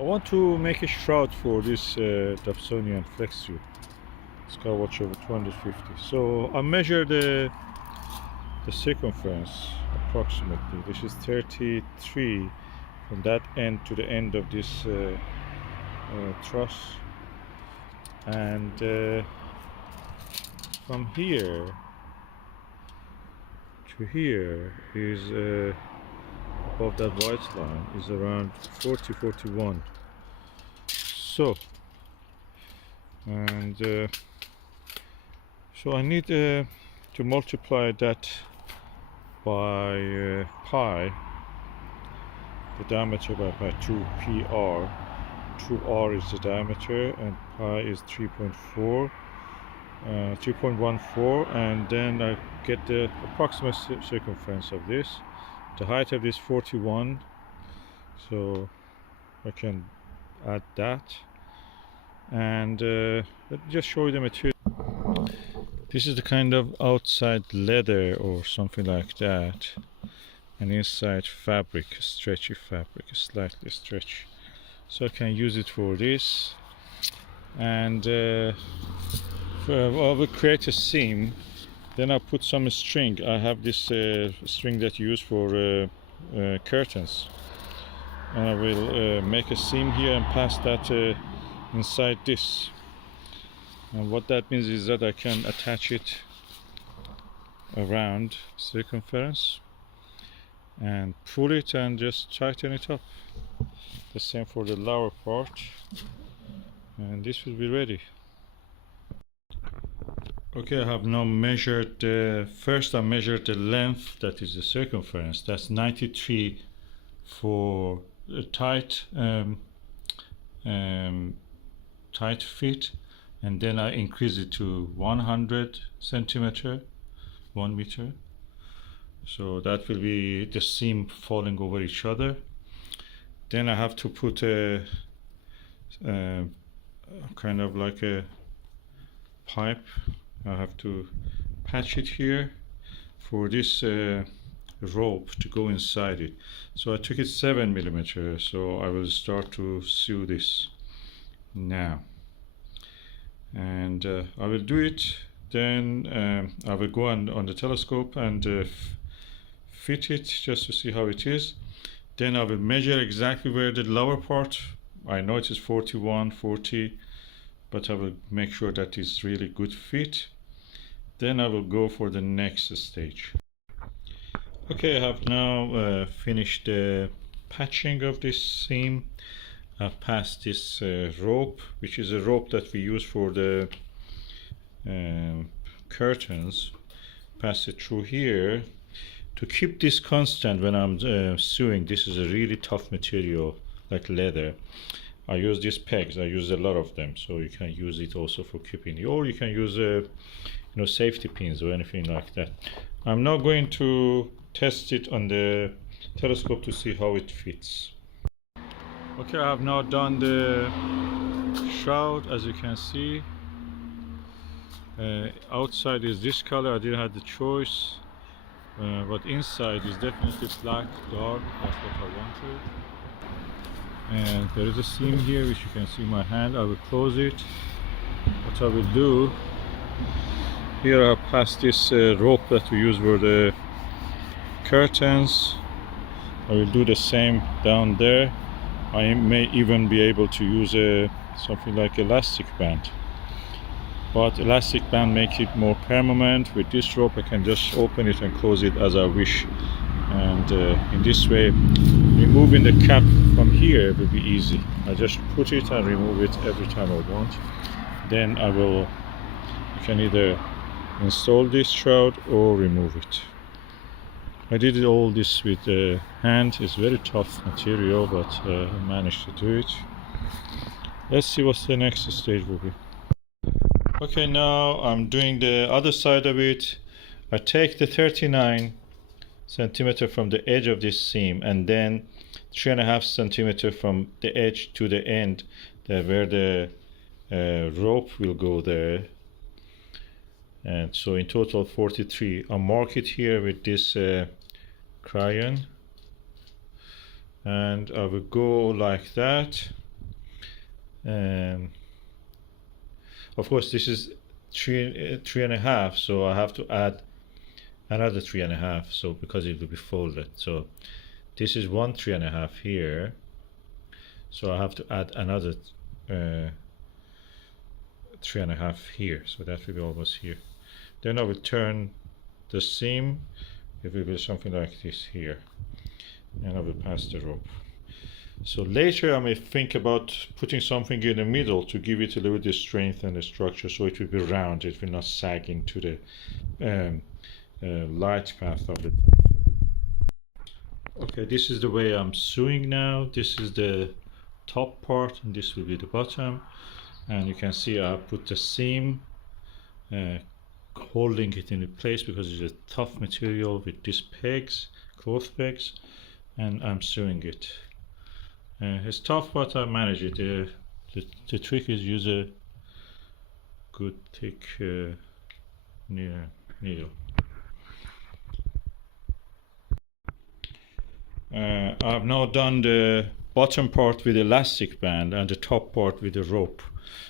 I want to make a shroud for this Dobsonian Flextube Skywatcher 250. So I measured the circumference approximately. This is 33 from that end to the end of this truss, and from here to here is above that white line is around 41. So and so I need to multiply that by pi, the diameter by 2 pr. 2r is the diameter and pi is 3.4, 3.14, and then I get the approximate circumference of this. The height of this 41, so I can add that. And let me just show you the material. This is the kind of outside leather or something like that, and inside fabric, stretchy fabric, slightly stretchy. So I can use it for this, and I will create a seam. Then I'll put some string. I have this string that you use for curtains, and I will make a seam here and pass that inside this. And what that means is that I can attach it around circumference and pull it and just tighten it up. The same for the lower part, and this will be ready. Okay, I have now measured first I measured the length, that is the circumference. That's 93 for a tight tight fit, and then I increase it to 100 centimeter, 1 meter. So that will be the seam falling over each other. Then I have to put a kind of like a pipe. I have to patch it here for this rope to go inside it. So I took it 7 millimeters. So I will start to sew this now, and I will do it. Then I will go on the telescope and fit it just to see how it is. Then I will measure exactly where the lower part, I know it is 41, 40, but I will make sure that it's really good fit. Then I will go for the next stage. Okay, I have now finished the patching of this seam. I've passed this rope, which is a rope that we use for the curtains. Pass it through here. To keep this constant when I'm sewing, this is a really tough material like leather. I use these pegs. I use a lot of them, so you can use it also for keeping it, or you can use safety pins or anything like that. I'm now going to test it on the telescope to see how it fits. Okay, I have now done the shroud. As you can see, outside is this color. I didn't have the choice. But inside is definitely black, dark. That's what I wanted. And there is a seam here, which you can see in my hand. I will close it. What I will do here, I'll pass this rope that we use for the curtains. I will do the same down there. I may even be able to use something like elastic band. But elastic band makes it more permanent. With this rope I can just open it and close it as I wish, and in this way removing the cap from here will be easy. I just put it and remove it every time I want. Then you can either install this shroud or remove it. I did all this with the hand. It's very tough material, but I managed to do it. Let's see what the next stage will be. Okay, now I'm doing the other side of it. I take the 39 centimeter from the edge of this seam, and then 3.5 centimeter from the edge to the end, where the rope will go there. And so in total 43. I'll mark it here with this crayon, and I will go like that. Of course this is three and a half, so I have to add another 3.5, so because it will be folded. So this is 3.5 here, so I have to add another 3.5 here, so that will be almost here. Then I will turn the seam, it will be something like this here, and I will pass the rope. So later I may think about putting something in the middle to give it a little bit of strength and the structure, so it will be round, it will not sag into the light path of the transfer. Okay, this is the way I'm sewing now. This is the top part and this will be the bottom, and you can see I put the seam holding it in place because it's a tough material with these pegs, cloth pegs, and I'm sewing it. It's tough, but I manage it. The trick is use a good thick needle. I've now done the bottom part with elastic band and the top part with the rope.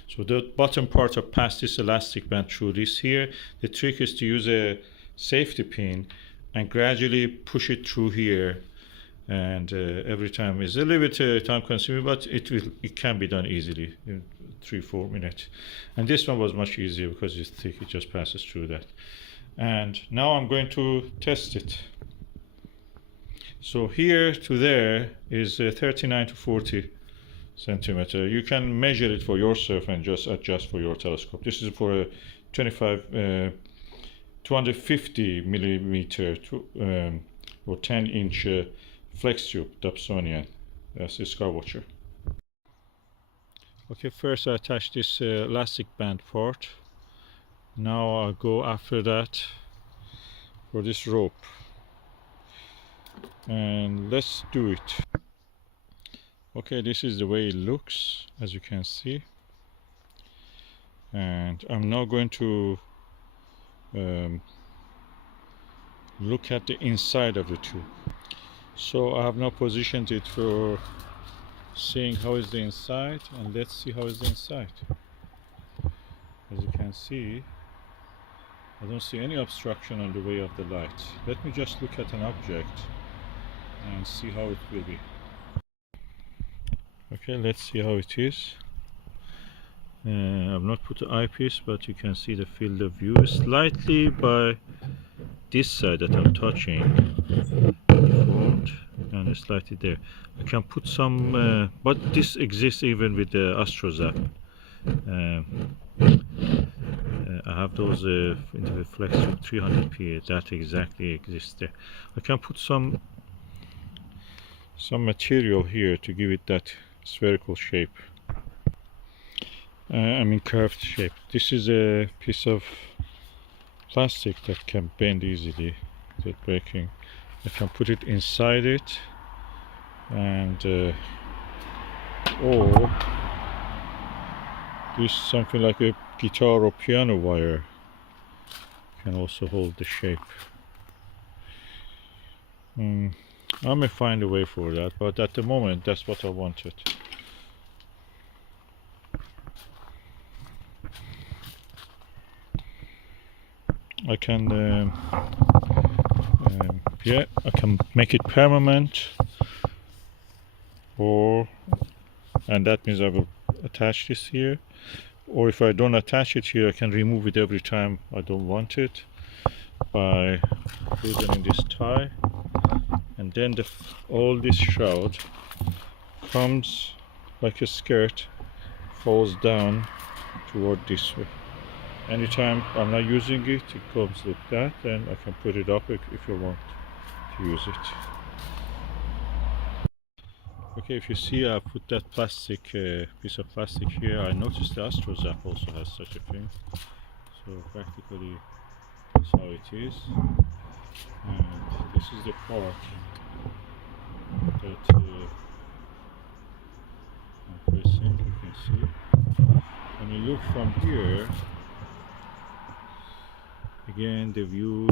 So the bottom part I pass this elastic band through this here. The trick is to use a safety pin and gradually push it through here, and every time is a little bit time consuming, but it can be done easily in 3-4 minutes. And this one was much easier because it's thick, it just passes through that. And now I'm going to test it. So here to there is 39 to 40 centimeter. You can measure it for yourself and just adjust for your telescope. This is for a 250 millimeter or 10-inch Flextube Dobsonian. That's a Skywatcher. Okay, first I attach this elastic band part. Now I'll go after that for this rope. And let's do it. Okay, this is the way it looks, as you can see. And I'm now going to look at the inside of the tube. So I have now positioned it for seeing how is the inside, and let's see how is the inside. As you can see, I don't see any obstruction on the way of the light. Let me just look at an object and see how it will be. Okay, let's see how it is. I've not put the eyepiece, but you can see the field of view slightly by this side that I'm touching, deformed, and it's slightly there. I can put some, but this exists even with the AstroZap. I have those in the Flextube 350P. That exactly exists there. I can put some material here to give it that spherical shape. I mean curved shape. This is a piece of plastic that can bend easily without breaking. I can put it inside it, and or this something like a guitar or piano wire can also hold the shape. I may find a way for that, but at the moment that's what I wanted. I can yeah, I can make it permanent, and that means I will attach this here, or if I don't attach it here, I can remove it every time I don't want it by loosening this tie, and then all this shroud comes like a skirt, falls down toward this way. Anytime I'm not using it, it comes like that, and I can put it up if you want to use it. Okay, if you see, I put that plastic piece of plastic here. I noticed the AstroZap also has such a thing. So practically that's how it is. And this is the part that I'm pressing, you can see. When you look from here, again the view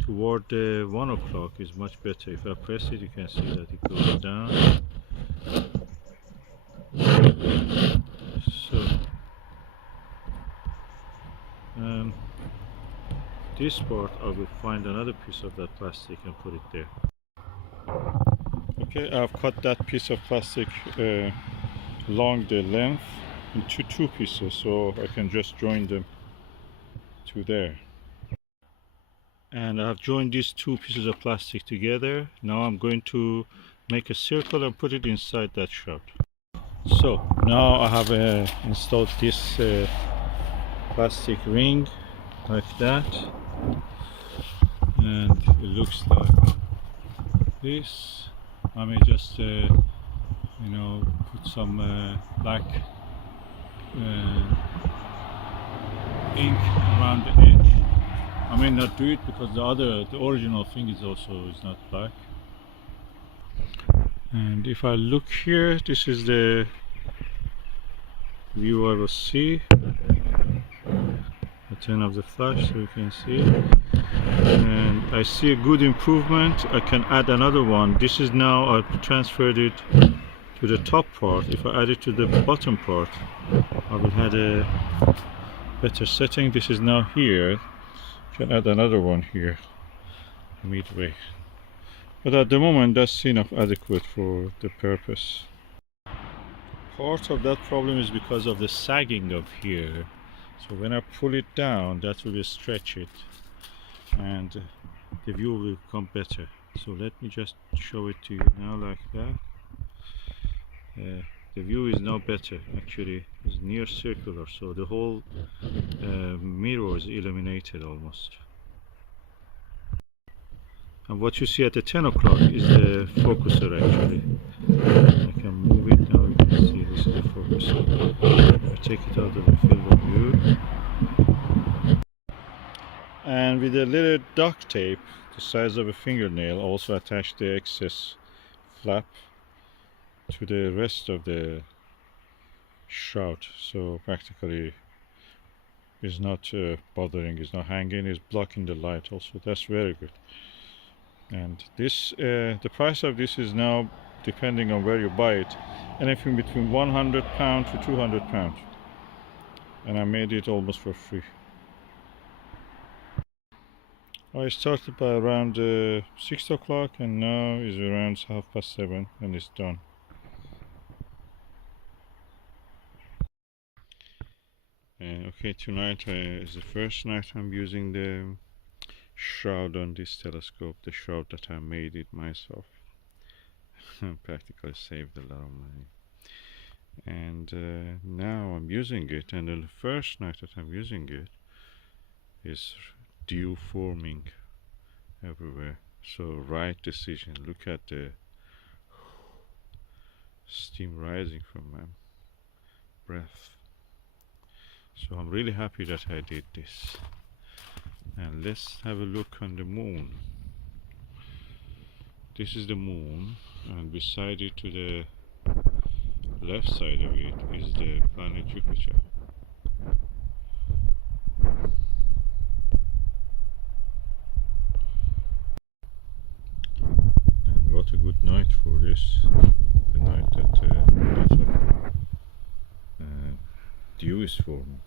toward the 1 o'clock is much better. If I press it, you can see that it goes down. and this part I will find another piece of that plastic and put it there. Okay, I've cut that piece of plastic along the length into two pieces, so I can just join them to there. And I've joined these two pieces of plastic together. Now I'm going to make a circle and put it inside that shroud. So now I have installed this plastic ring like that, and it looks like this. I may just you know, put some black ink around the edge. I may not do it because the original thing is not black. And if I look here, this is the view I will see. I turn off the flash so you can see. And I see a good improvement. I can add another one. This is now, I've transferred it to the top part. If I add it to the bottom part, I will have a better setting. This is now here. Can add another one here midway, but at the moment that's enough adequate for the purpose. Part of that problem is because of the sagging of here, so when I pull it down that will stretch it and the view will become better. So let me just show it to you now like that. The view is now better, actually it's near circular, so the whole mirror is illuminated almost. And what you see at the 10 o'clock is the focuser actually. I can move it now, you can see this is the focuser. I take it out of the field of view. And with a little duct tape, the size of a fingernail, also attach the excess flap to the rest of the shroud. So practically it's not bothering, it's not hanging, it's blocking the light also. That's very good. And this the price of this is now, depending on where you buy it, anything between £100 to £200, and I made it almost for free. I started by around 6 o'clock and now is around 7:30 and it's done. Okay, tonight is the first night I'm using the shroud on this telescope, the shroud that I made it myself. Practically saved a lot of money. And now I'm using it, and the first night that I'm using it is dew forming everywhere. So right decision. Look at the steam rising from my breath. So I'm really happy that I did this. And let's have a look on the moon. This is the moon, and beside it to the left side of it is the planet Jupiter. And what a good night for this. The night that dew is forming.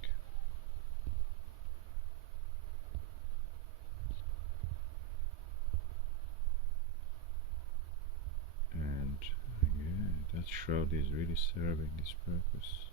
And yeah, that shroud is really serving its purpose.